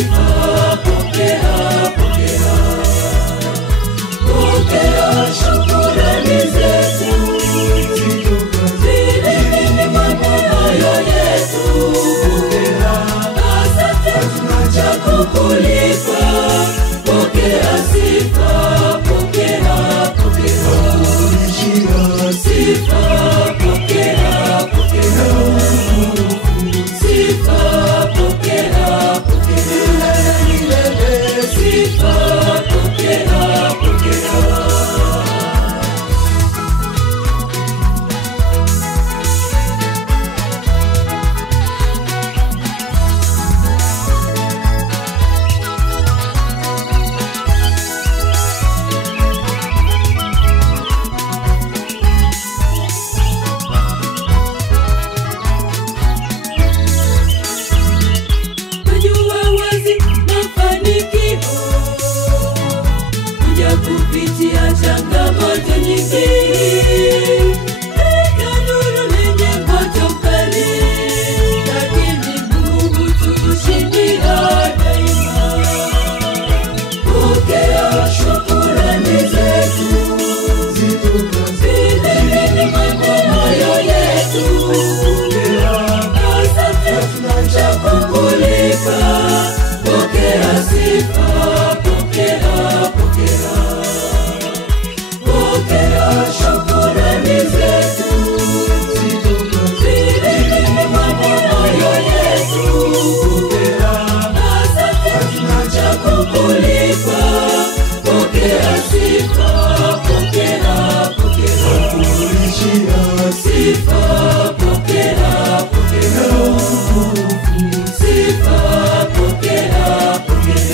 sifa, pokea, pokea. Pokea shukrani zetu, zile ni mamoyo yetu. Asante tunacha kukulipa, pokea sifa, pokea, pokea. Sifa, pokea, pokea. Sifa, pokea, pokea. Sifa, pokea, pokea. Kupitia changamoto nyingi, kanuru lenye moto kali, lakini Mungu tushindia daima. Pokea shukrani zetu, zile ni mamoyo yetu. Asante tunacha kukulipa, pokea sifa, pokea, pokea. Pokea shukrani zetu, zile ni mamoyo yetu. Asante tunacha kukulipa, pokea sifa, pokea, pokea. Sifa, pokea, pokea. Sifa, pokea, pokea.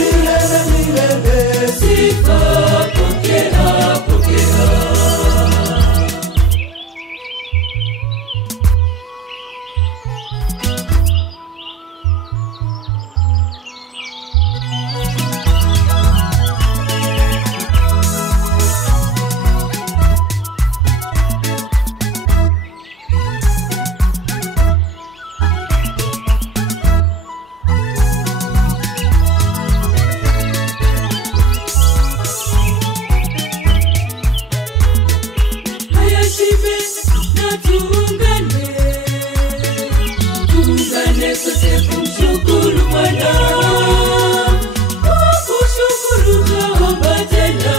Sifa, pokea, pokea. Hayashibe na tuungane, tuungane sote kumshukuru Bwana. Kukushukuru tuomba tena,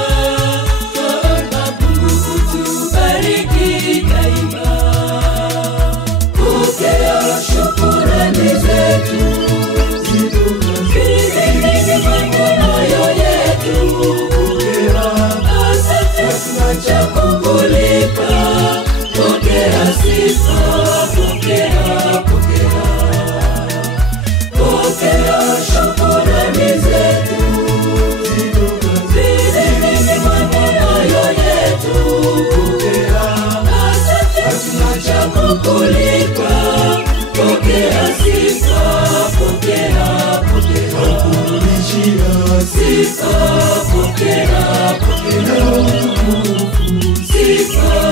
tuomba Mungu utubariki daima. Pokea shukrani zetu, zile ni mamoyo yetu. Asante tunacha kukulipa, pokea sifa, pokea, pokea. Pokea shukrani zetu, zile ni mamoyo yetu. Asante tunacha kukulipa, pokea sifa, pokea, pokea. Sifa, pokea, pokea. Sifa,